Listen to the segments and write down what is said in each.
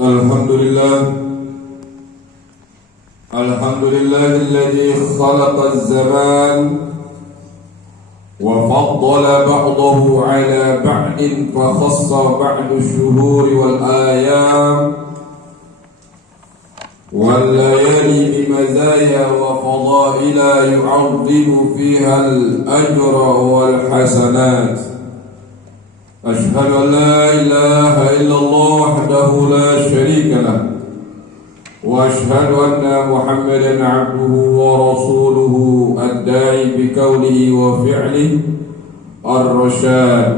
Alhamdulillah alladhi khalaqa az-zaman wa faddala ba'dahu ala ba'din fa khassa ba'du ash-shuhuri wal ayam wal layali bi mazaya wa fadaila yu'azzimu fiha al-ajra wal hasanat. Ashhadu an la ilaha illallah wahdahu la sharika lah وأشهد أن محمدا عبده ورسوله الداعي بقوله وفعله الرشاد.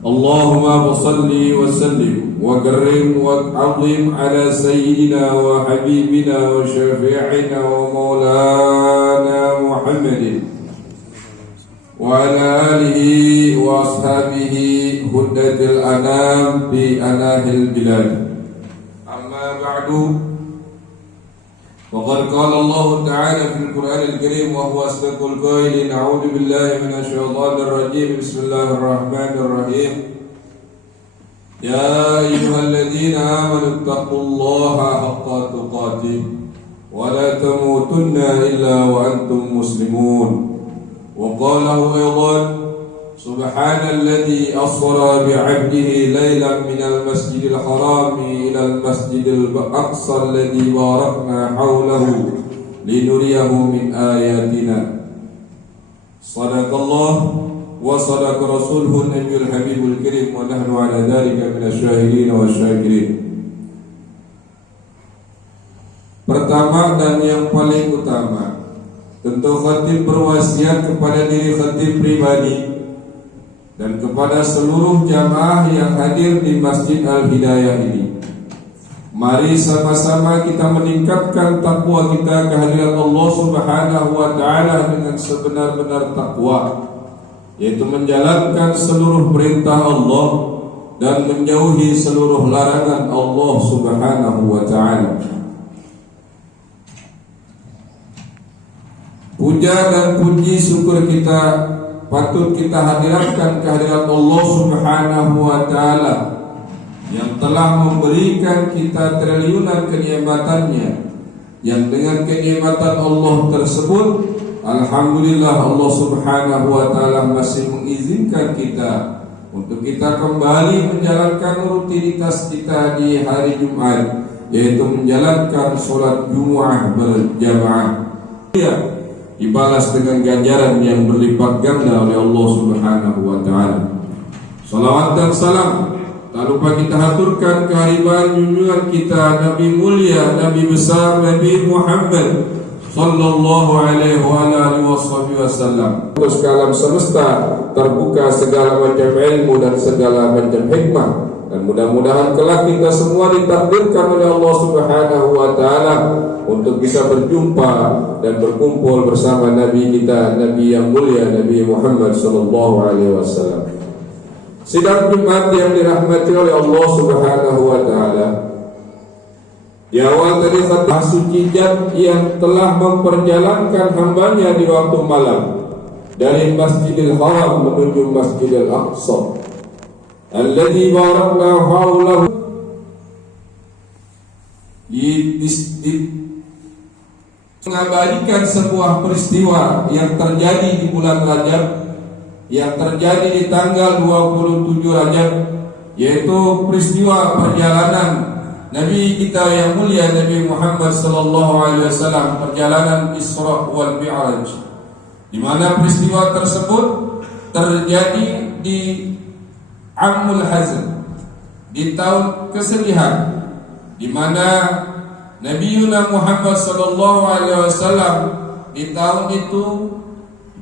اللهم صل وسلم وكرم وعظم على سيدنا وحبيبنا وشفيعنا ومولانا محمد وعلى آله وأصحابه هداة الأنام بأناه البلاد. أما بعد، وقد قال الله تعالى في القرآن الكريم وهو أصدق القائلين: أعوذ بالله من الشيطان الرجيم، بسم الله الرحمن الرحيم. يا أيها الذين آمنوا اتقوا الله حق تقاته ولا تموتن إلا وأنتم مسلمون. وقاله أيضا: سبحان الذي أسرى بعبده ليلا من المسجد الحرام إلى المسجد الأقصى الذي باركنا حوله لنريه من آياتنا. صدق الله وصدق رسوله النبي الحبيب الكريم ونحن على ذلك من الشاهدين والشاكرين. Pertama dan yang paling utama, tentu khatib berwasiat kepada diri khatib pribadi dan kepada seluruh jamaah yang hadir di Masjid Al-Hidayah ini. Mari sama-sama kita meningkatkan takwa kita kehadirat Allah Subhanahu wa Ta'ala dengan sebenar-benar takwa, yaitu menjalankan seluruh perintah Allah dan menjauhi seluruh larangan Allah Subhanahu wa Ta'ala. Puja dan puji syukur kita patut kita hadirkan kehadirat Allah Subhanahu wa Ta'ala yang telah memberikan kita triliunan kenikmatannya, yang dengan kenikmatan Allah tersebut, alhamdulillah, Allah Subhanahu wa Ta'ala masih mengizinkan kita untuk kita kembali menjalankan rutinitas kita di hari Jumat, yaitu menjalankan sholat Jumat berjamaah, dibalas dengan ganjaran yang berlipat ganda oleh Allah Subhanahu wa Ta'ala. Salawat dan salam tak lupa kita haturkan kehadiran junjungan kita, Nabi mulia, Nabi besar, Nabi Muhammad sallallahu alaihi wasallam. Terus ke alam semesta terbuka segala macam ilmu dan segala macam hikmah, dan mudah-mudahan kelak kita semua ditakdirkan oleh Allah Subhanahu wa Ta'ala untuk bisa berjumpa dan berkumpul bersama Nabi kita, Nabi yang mulia, Nabi Muhammad sallallahu alaihi wasallam. Sidang Jumat yang dirahmati oleh Allah Subhanahu wa Ta'ala, di awal tadi kata suci Zat yang telah memperjalankan hambanya di waktu malam dari Masjidil Haram menuju Masjidil Aqsa alladzi barakna haulahu, mengabadikan sebuah peristiwa yang terjadi di bulan Rajab, yang terjadi di tanggal 27 Rajab, yaitu peristiwa perjalanan Nabi kita yang mulia, Nabi Muhammad sallallahu alaihi wasallam, perjalanan Isra wal Mi'raj, di mana peristiwa tersebut terjadi di Amul Hazn, di tahun kesedihan, di mana Nabi Muhammad sallallahu alaihi wasallam di tahun itu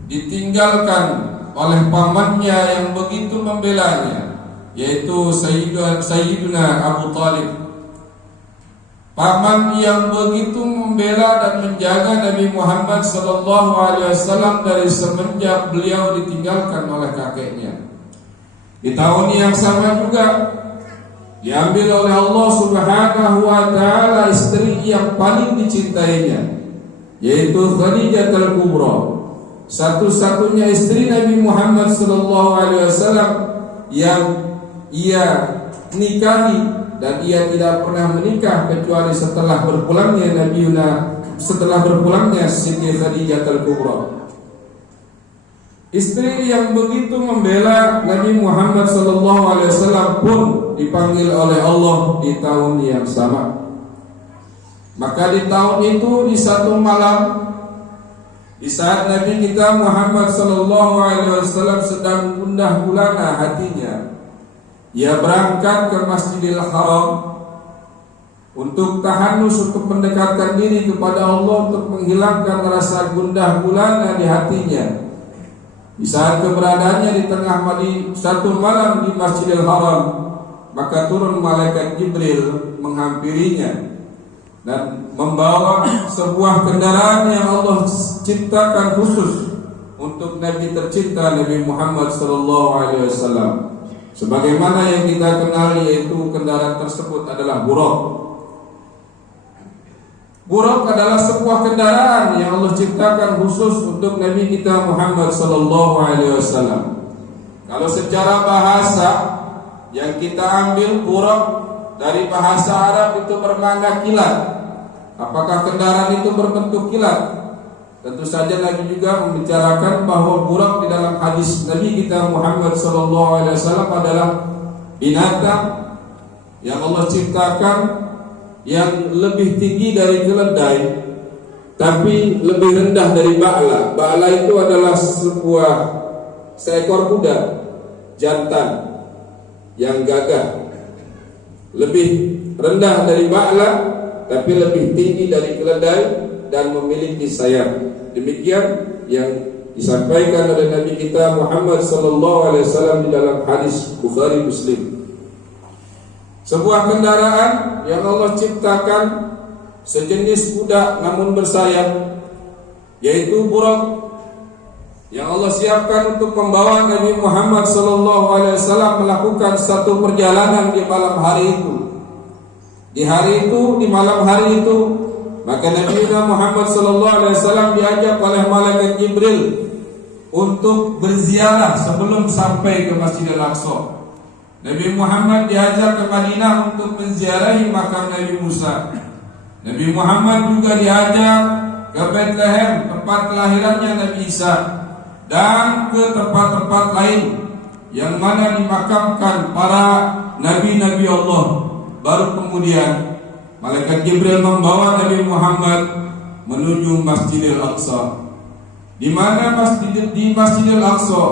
ditinggalkan oleh pamannya yang begitu membelanya, yaitu Sayyiduna Abu Talib. Paman yang begitu membela dan menjaga Nabi Muhammad sallallahu alaihi wasallam dari semenjak beliau ditinggalkan oleh kakeknya. Di tahun yang sama juga diambil oleh Allah Subhanahu wa Ta'ala istri yang paling dicintainya, yaitu Khadijah al-Kubra, satu-satunya istri Nabi Muhammad sallallahu alaihi wasallam yang ia nikahi dan ia tidak pernah menikah kecuali setelah berpulangnya Siti Khadijah al-Kubra. Istri yang begitu membela Nabi Muhammad SAW pun dipanggil oleh Allah di tahun yang sama. Maka di tahun itu, di satu malam, di saat Nabi kita Muhammad SAW sedang gundah gulana hatinya, ia berangkat ke Masjidil Haram untuk tahanus, untuk mendekatkan diri kepada Allah, untuk menghilangkan rasa gundah gulana di hatinya. Di saat keberadaannya di tengah satu malam di Masjidil Haram, maka turun malaikat Jibril menghampirinya dan membawa sebuah kendaraan yang Allah ciptakan khusus untuk Nabi tercinta Nabi Muhammad SAW. Sebagaimana yang kita kenal, yaitu kendaraan tersebut adalah Buraq. Buraq adalah sebuah kendaraan yang Allah ciptakan khusus untuk Nabi kita Muhammad SAW. Kalau secara bahasa yang kita ambil, Buraq dari bahasa Arab itu bermakna kilat. Apakah kendaraan itu berbentuk kilat? Tentu saja Nabi juga membicarakan bahwa Buraq di dalam hadis Nabi kita Muhammad SAW adalah binatang yang Allah ciptakan yang lebih tinggi dari keledai, tapi lebih rendah dari ba'la. Ba'la itu adalah seekor kuda jantan yang gagah, lebih rendah dari ba'la, tapi lebih tinggi dari keledai dan memiliki sayap. Demikian yang disampaikan oleh Nabi kita Muhammad SAW di dalam hadis Bukhari Muslim. Sebuah kendaraan yang Allah ciptakan sejenis kuda namun bersayap, yaitu Buraq, yang Allah siapkan untuk membawa Nabi Muhammad SAW melakukan satu perjalanan di malam hari itu. Di malam hari itu, maka Nabi Muhammad SAW diajak oleh malaikat Jibril untuk berziarah sebelum sampai ke Masjidil Aqsa. Nabi Muhammad diajak ke Madinah untuk menziarahi makam Nabi Musa. Nabi Muhammad juga diajak ke Bethlehem, tempat kelahirannya Nabi Isa, dan ke tempat-tempat lain yang mana dimakamkan para nabi-nabi Allah. Baru kemudian malaikat Jibril membawa Nabi Muhammad menuju Masjidil Aqsa, di mana di Masjidil Aqsa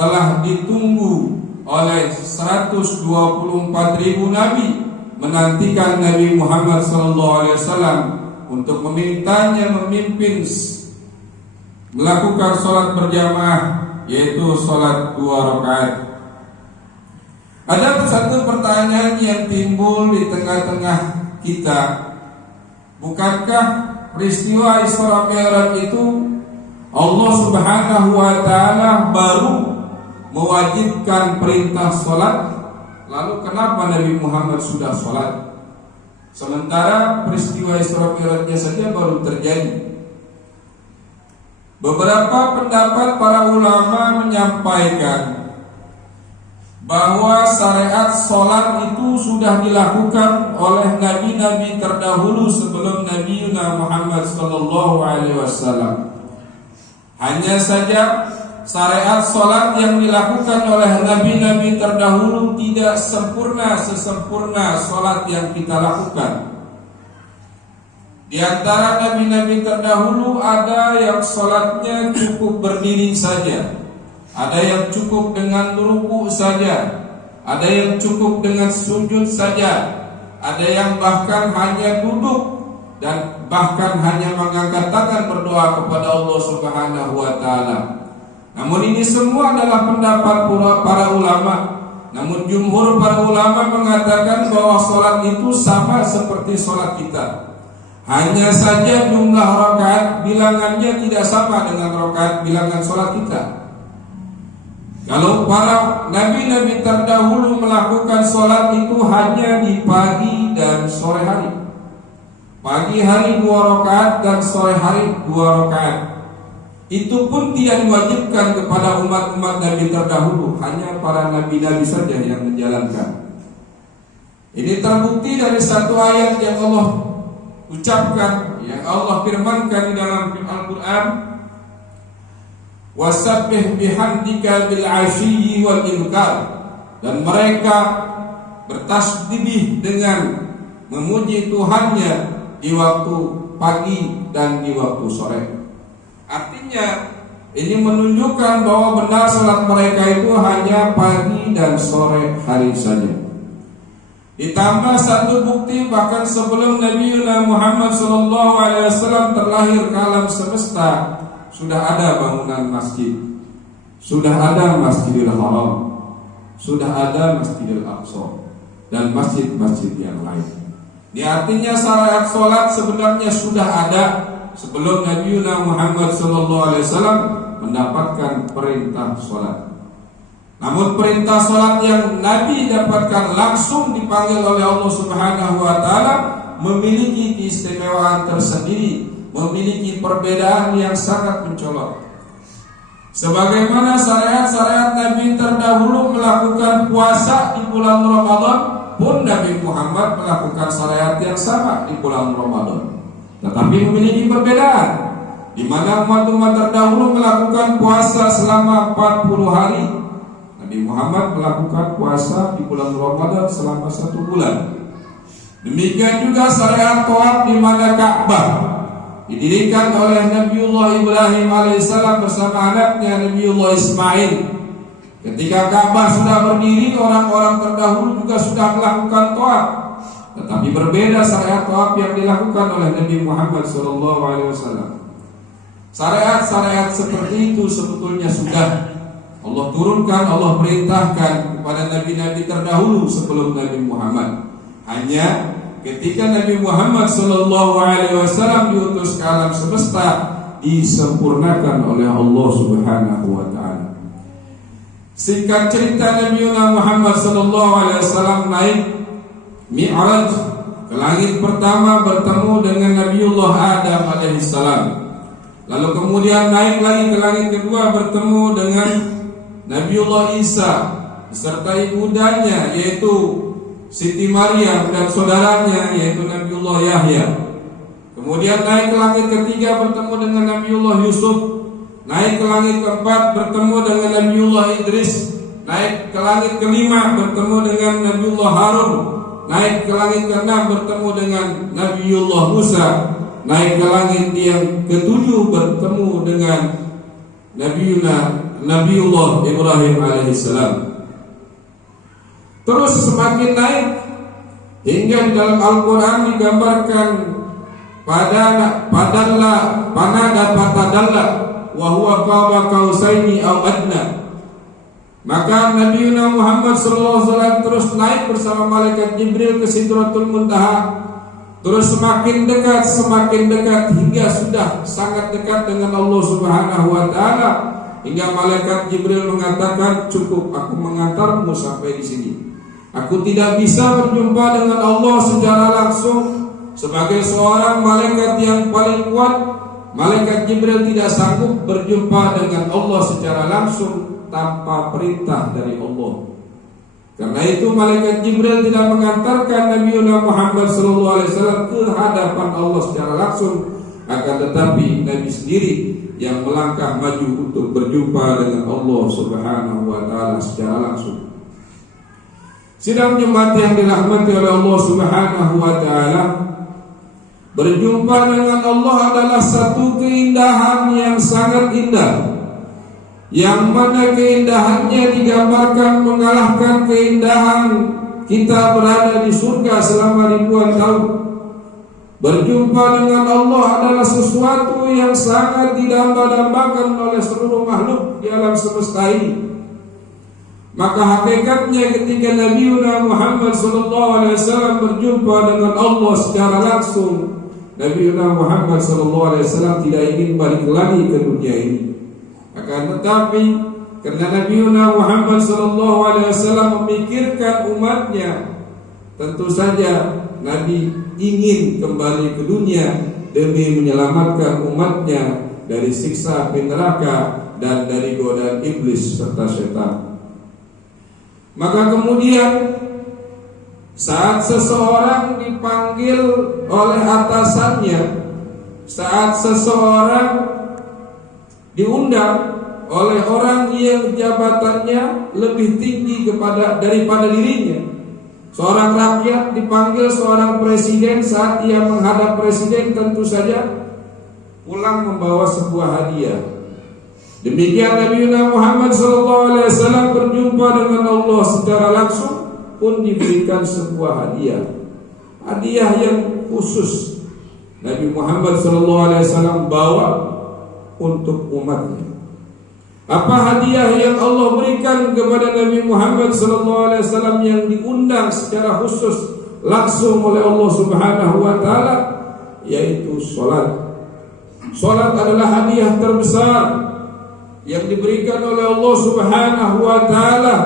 telah ditunggu oleh 124.000 nabi menantikan Nabi Muhammad SAW untuk memintanya memimpin melakukan sholat berjamaah, yaitu sholat 2 rakaat. Ada satu pertanyaan yang timbul di tengah-tengah kita. Bukankah peristiwa Isra Mi'raj itu Allah Subhanahu wa Ta'ala baru mewajibkan perintah sholat? Lalu kenapa Nabi Muhammad sudah sholat, sementara peristiwa Isra Mi'rajnya saja baru terjadi? Beberapa pendapat para ulama menyampaikan bahwa syariat sholat itu sudah dilakukan oleh nabi-nabi terdahulu sebelum Nabi Muhammad SAW. Hanya saja syariat sholat yang dilakukan oleh nabi-nabi terdahulu tidak sempurna sesempurna sholat yang kita lakukan. Di antara nabi-nabi terdahulu ada yang sholatnya cukup berdiri saja, ada yang cukup dengan ruku saja, ada yang cukup dengan sujud saja, ada yang bahkan hanya duduk dan bahkan hanya mengangkat tangan berdoa kepada Allah Subhanahu wa Ta'ala. Namun ini semua adalah pendapat para ulama. Namun jumhur para ulama mengatakan bahwa sholat itu sama seperti sholat kita. Hanya saja jumlah rakaat bilangannya tidak sama dengan rakaat bilangan sholat kita. Kalau para nabi-nabi terdahulu melakukan sholat itu hanya di pagi dan sore hari. Pagi hari 2 rakaat dan sore hari 2 rakaat. Itu pun tidak diwajibkan kepada umat-umat nabi terdahulu, hanya para nabi-nabi saja yang menjalankan. Ini terbukti dari satu ayat yang Allah ucapkan, yang Allah firmankan di dalam Al-Quran, wasabbih bihamdika bil ashiyyi wal ibkar, dan mereka bertasbih dengan memuji Tuhannya di waktu pagi dan di waktu sore. Artinya ini menunjukkan bahwa benar salat mereka itu hanya pagi dan sore hari saja. Ditambah satu bukti, bahkan sebelum Nabi Muhammad SAW terlahir ke alam semesta, sudah ada bangunan masjid, sudah ada Masjidil Haram, sudah ada Masjidil Aqsa, dan masjid-masjid yang lain. Ini artinya syariat sholat sebenarnya sudah ada sebelum Nabi Muhammad SAW mendapatkan perintah sholat. Namun perintah sholat yang Nabi dapatkan langsung dipanggil oleh Allah Subhanahu wa Ta'ala memiliki keistimewaan tersendiri, memiliki perbedaan yang sangat mencolok. Sebagaimana syariat-syariat Nabi terdahulu melakukan puasa di bulan Ramadan, pun Nabi Muhammad melakukan syariat yang sama di bulan Ramadan, tetapi memiliki perbedaan, di mana umat-umat terdahulu melakukan puasa selama 40 hari. Nabi Muhammad melakukan puasa di bulan Ramadan selama 1 bulan. Demikian juga syariat tawaf, di mana Ka'bah didirikan oleh Nabiullah Ibrahim alaihissalam bersama anaknya Nabiullah Ismail. Ketika Ka'bah sudah berdiri, orang-orang terdahulu juga sudah melakukan tawaf. Tetapi berbeda syariat tawaf yang dilakukan oleh Nabi Muhammad SAW. Syariat-syariat seperti itu sebetulnya sudah Allah turunkan, Allah perintahkan kepada nabi-nabi terdahulu sebelum Nabi Muhammad. Hanya ketika Nabi Muhammad SAW diutus ke alam semesta, disempurnakan oleh Allah Subhanahu wa Ta'ala. Singkat cerita, Nabi Muhammad SAW naik Mi'raj ke langit pertama, bertemu dengan Nabiullah Adam alaihissalam. Lalu kemudian naik lagi ke langit kedua, bertemu dengan Nabiullah Isa beserta ibundanya yaitu Siti Maryam dan saudaranya yaitu Nabiullah Yahya. Kemudian naik ke langit ketiga, bertemu dengan Nabiullah Yusuf. Naik ke langit keempat, bertemu dengan Nabiullah Idris. Naik ke langit kelima, bertemu dengan Nabiullah Harun. Naik ke langit keenam, bertemu dengan Nabiullah Musa. Naik ke langit yang ketujuh, bertemu dengan Nabiullah Ibrahim alaihissalam. Terus semakin naik hingga di dalam Al-Quran digambarkan panada patadalla wa huwa qaba qausaini aw adna. Maka Nabi Muhammad SAW terus naik bersama malaikat Jibril ke Sidratul Muntaha. Terus semakin dekat hingga sudah sangat dekat dengan Allah Subhanahu wa Ta'ala, hingga malaikat Jibril mengatakan, cukup aku mengantarmu sampai di sini. Aku tidak bisa berjumpa dengan Allah secara langsung. Sebagai seorang malaikat yang paling kuat, malaikat Jibril tidak sanggup berjumpa dengan Allah secara langsung tanpa perintah dari Allah. Karena itu malaikat Jibril tidak mengantarkan Nabi Muhammad SAW ke hadapan Allah secara langsung, akan tetapi Nabi sendiri yang melangkah maju untuk berjumpa dengan Allah Subhanahu wa Ta'ala secara langsung. Sidang jemaat yang dirahmati oleh Allah Subhanahu wa Ta'ala, berjumpa dengan Allah adalah satu keindahan yang sangat indah, yang mana keindahannya digambarkan mengalahkan keindahan kita berada di surga selama ribuan tahun. Berjumpa dengan Allah adalah sesuatu yang sangat didamba-dambakan oleh seluruh makhluk di alam semesta ini. Maka hakikatnya ketika Nabi Muhammad SAW berjumpa dengan Allah secara langsung, Nabi Muhammad SAW tidak ingin balik lagi ke dunia ini. Akan tetapi karena Nabi Muhammad SAW memikirkan umatnya, tentu saja Nabi ingin kembali ke dunia demi menyelamatkan umatnya dari siksa api neraka dan dari godaan iblis serta setan. Maka kemudian Saat seseorang dipanggil oleh atasannya, saat seseorang diundang oleh orang yang jabatannya lebih tinggi daripada dirinya. Seorang rakyat dipanggil seorang presiden, saat ia menghadap presiden tentu saja pulang membawa sebuah hadiah. Demikian Nabi Muhammad SAW berjumpa dengan Allah secara langsung pun diberikan sebuah hadiah. Hadiah yang khusus Nabi Muhammad SAW bawa untuk umatnya. Apa hadiah yang Allah berikan kepada Nabi Muhammad SAW yang diundang secara khusus langsung oleh Allah Subhanahu wa taala, yaitu salat. Salat adalah hadiah terbesar yang diberikan oleh Allah Subhanahu wa taala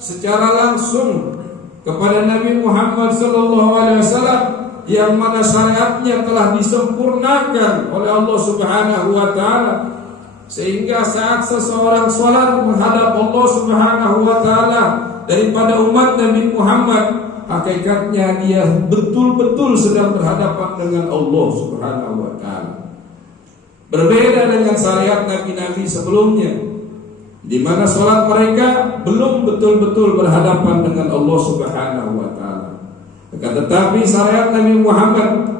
secara langsung kepada Nabi Muhammad SAW, yang mana syariatnya telah disempurnakan oleh Allah Subhanahu wa taala, sehingga saat seseorang salat menghadap Allah Subhanahu wa taala daripada umat Nabi Muhammad, hakikatnya dia betul-betul sedang berhadapan dengan Allah Subhanahu wa taala. Berbeda dengan syariat nabi-nabi sebelumnya, di mana salat mereka belum betul-betul berhadapan dengan Allah Subhanahu wa taala. Akan tetapi syariat Nabi Muhammad,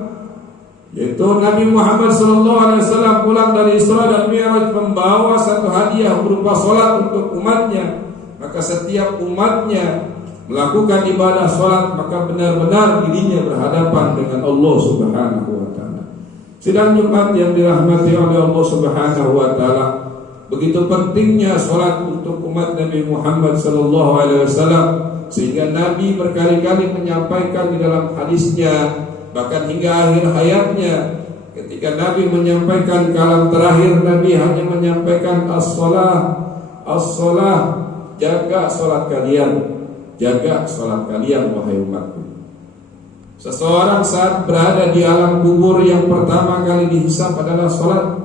yaitu Nabi Muhammad SAW pulang dari Isra dan Mi'raj membawa satu hadiah berupa salat untuk umatnya, maka setiap umatnya melakukan ibadah salat, maka benar-benar dirinya berhadapan dengan Allah Subhanahu wa taala. Sidang Jumat yang dirahmati oleh Allah Subhanahu wa taala, begitu pentingnya salat untuk umat Nabi Muhammad SAW, sehingga Nabi berkali-kali menyampaikan di dalam hadisnya, bahkan hingga akhir hayatnya, ketika Nabi menyampaikan kalam terakhir, Nabi hanya menyampaikan as-salah, as-salah, jaga salat kalian, jaga salat kalian wahai umatku. Seseorang saat berada di alam kubur, yang pertama kali dihisab adalah salat.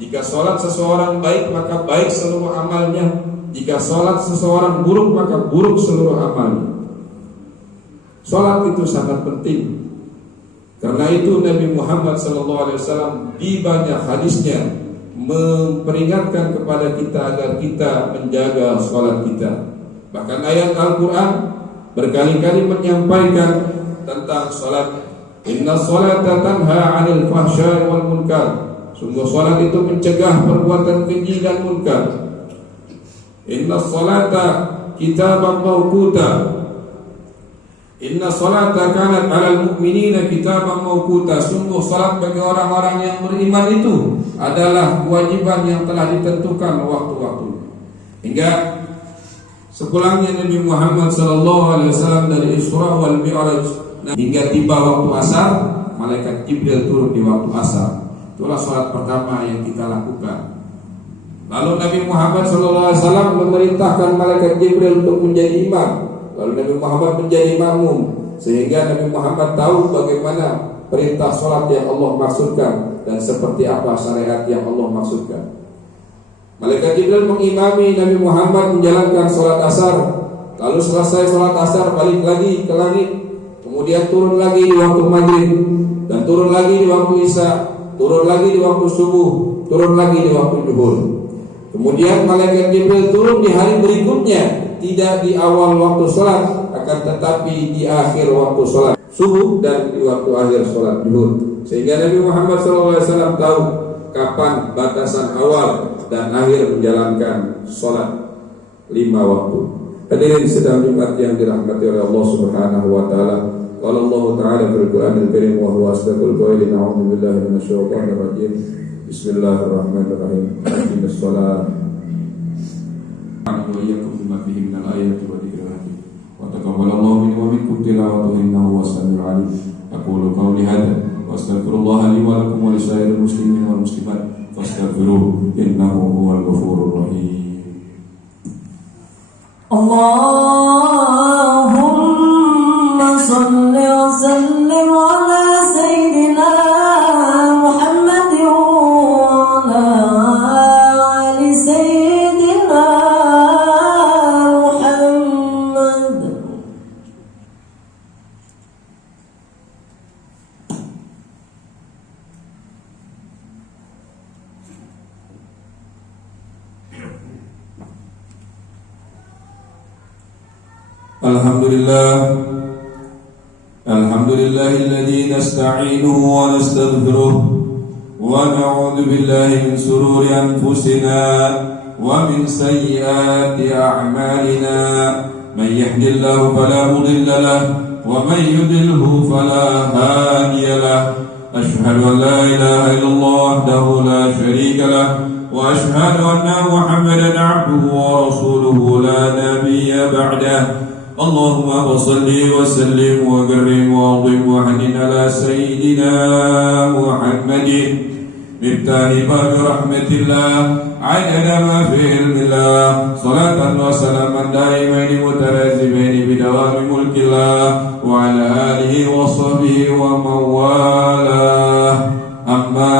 Jika salat seseorang baik, maka baik seluruh amalnya. Jika salat seseorang buruk, maka buruk seluruh amalnya. Salat itu sangat penting. Karena itu Nabi Muhammad SAW di banyak hadisnya memperingatkan kepada kita agar kita menjaga salat kita. Bahkan ayat Al-Quran berkali-kali menyampaikan tentang salat. Inna salata tanha 'anil fahsya'i wal munkar. Sungguh salat itu mencegah perbuatan keji dan munkar. Inna salata kitaban mawquta. Inna salata kanat 'alal mu'minina kitaban mawquta. Sungguh salat bagi orang-orang yang beriman itu adalah kewajiban yang telah ditentukan waktu-waktu. Hingga sepulangnya Nabi Muhammad SAW dari Isra wal Mi'raj, hingga tiba waktu asar, malaikat Jibril turun di waktu asar. Itulah salat pertama yang kita lakukan. Lalu Nabi Muhammad SAW memerintahkan malaikat Jibril untuk menjadi imam. Lalu Nabi Muhammad menjadi makmum, sehingga Nabi Muhammad tahu bagaimana perintah salat yang Allah maksudkan dan seperti apa syariat yang Allah maksudkan. Malaikat Jibril mengimami Nabi Muhammad menjalankan salat asar. Lalu selesai salat asar balik lagi ke langit, kemudian turun lagi di waktu maghrib, dan turun lagi di waktu isya, turun lagi di waktu subuh, turun lagi di waktu zuhur. Kemudian malaikat Jibril turun di hari berikutnya, tidak di awal waktu sholat, akan tetapi di akhir waktu sholat subuh dan di waktu akhir sholat zuhur. Sehingga Nabi Muhammad SAW tahu kapan batasan awal dan akhir menjalankan sholat 5 waktu. Hadirin sedang Jumat yang dirahmati oleh Allah Subhanahu wa taala. Qala Allah Ta'ala fil Qur'anil Karim wa huwa asdaqul qailin. A'udzu billahi minasyaitonir rajim. Bismillahirrahmanirrahim. Aqimus shalah. Wa iyyakum bima fihi minal ayati wa dzikril hakim. Wa taqabbalallahu minni wa minkum tilawatahu innahu was-sami'ul 'alim. Aqulu qawli hadza wa astaghfirullaha li wa lakum wa lisairil muslimin wal muslimat fastaghfiruhu innahu huwal ghafurur rahim. Allahumma shalli wa sallim ala sayyidina Muhammadin wa ala ali sayyidina. Alhamdulillah alladzi nasta'inuhu wa nastaghfiruh wa na'udzu billahi min shururi anfusina wa min sayyiati a'malina man yahdihillahu fala mudilla lahu wa man yudlilhu fala hadiya lahu ashhadu an la ilaha illallah wahdahu la sharika lahu wa ashhadu anna Muhammadan 'abduhu wa rasuluhu la nabiyya ba'dahu Allahumma salli wa sallim wa karim wa adhim wa hanin ala sayyidina Muhammadin miftahi babi rahmatillah adada ma fi ilmillah salatan wa salaman daimaini mutarazimaini bidawami mulkillah wa ala alihi wa sahbihi wa mawalah amma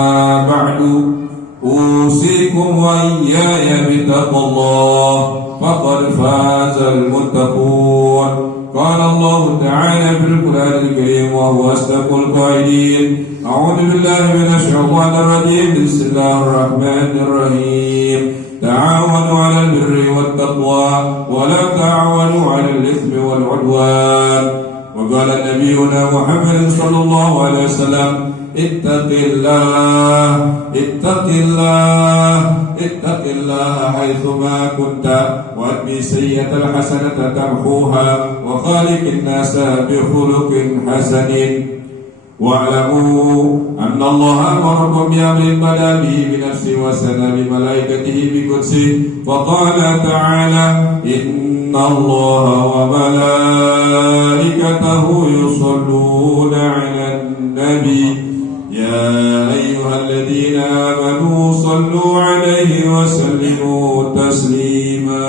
ba'du usikum wa iyaya bitaqallah فقد فاز المتقون قال الله تعالى في القرآن الكريم وهو أصدق القائلين أعوذ بالله من الشيطان الرجيم بسم الله الرحمن الرحيم تعاونوا على البر والتقوى ولا تعاونوا على الإثم والعدوان وقال نبينا محمد صلى الله عليه وسلم اتق الله حيثما كنت واتبع السيئة الحسنة تمحوها وخالق الناس بخلق حسن واعلموا أن الله أمركم بأمر بدا به بنفسه وسنى بملائكته بقدسه فقال تعالى إن الله وملائكته يصلون على النبي يا أيها الذين آمنوا صلوا عليه وسلموا تسليما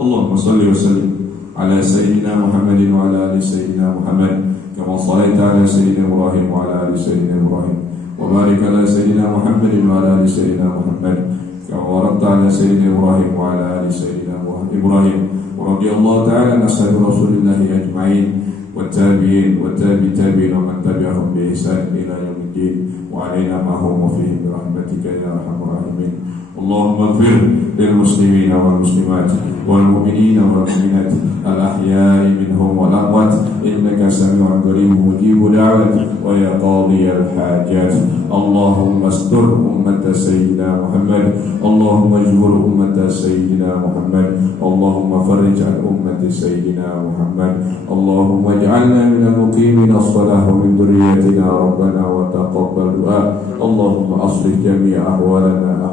اللهم صل وسلم على سيدنا محمد وعلى آل سيدنا محمد كما صليت على سيدنا إبراهيم وعلى آل سيدنا إبراهيم وبارك على سيدنا محمد وعلى آل سيدنا محمد كما باركت على سيدنا إبراهيم وعلى آل سيدنا إبراهيم ورضي الله تعالى عن أصحاب رسول الله أجمعين والتابعين والتابعين ومن تبعهم بإحسان إلى يوم الدين وعلينا معهم وفيهم برحمتك يا أرحم الراحمين اللهم اغفر للمسلمين والمسلمات والمؤمنين والمؤمنات الأحياء منهم والأموات إنك سميع قريب مجيب دعوات ويا قاضي الحاجات اللهم استر أمة سيدنا محمد اللهم اجبر أمة سيدنا محمد اللهم فرج عن أمة سيدنا محمد اللهم اجعلنا من المقيمين الصلاة ومن ذريتنا ربنا وتقبل دعاء اللهم أصلح جميع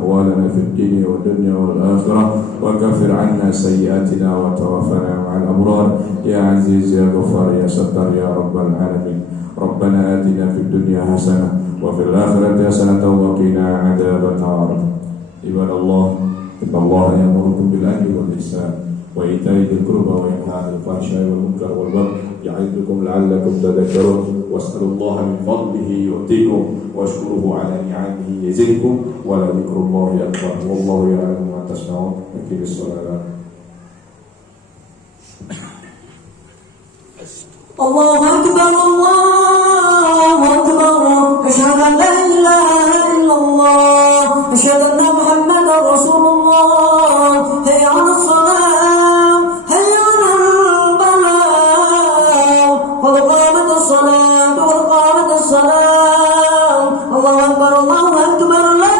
أحوالنا في الدين والدنيا والآخرة وكفر عنا سيئاتنا وتوفنا مع الأبرار يا عزيز يا غفار يا ستار يا رب العالمين ربنا آتنا في الدنيا حسنة وفي الآخرة حسنة وقنا عذاب النار عباد الله إن الله يأمركم بالعدل والإحسان وإيتاء ذي القربى وينهى عن الفحشاء والمنكر والبغي يعظكم لعلكم تذكرون واسألوا الله من فضله يؤتيكم واشكروه على نعمه يزدكم ولذكر الله أكبر والله يعلم ما تصنعون أقيموا الصلاة الله أكبر الله أكبر أشهد أن لا إله إلا الله أشهد أن محمدا رسول الله هيا على الصلاة هيا على البلاغ قد قامت الصلاة وقد قامت الصلاة الله أكبر لا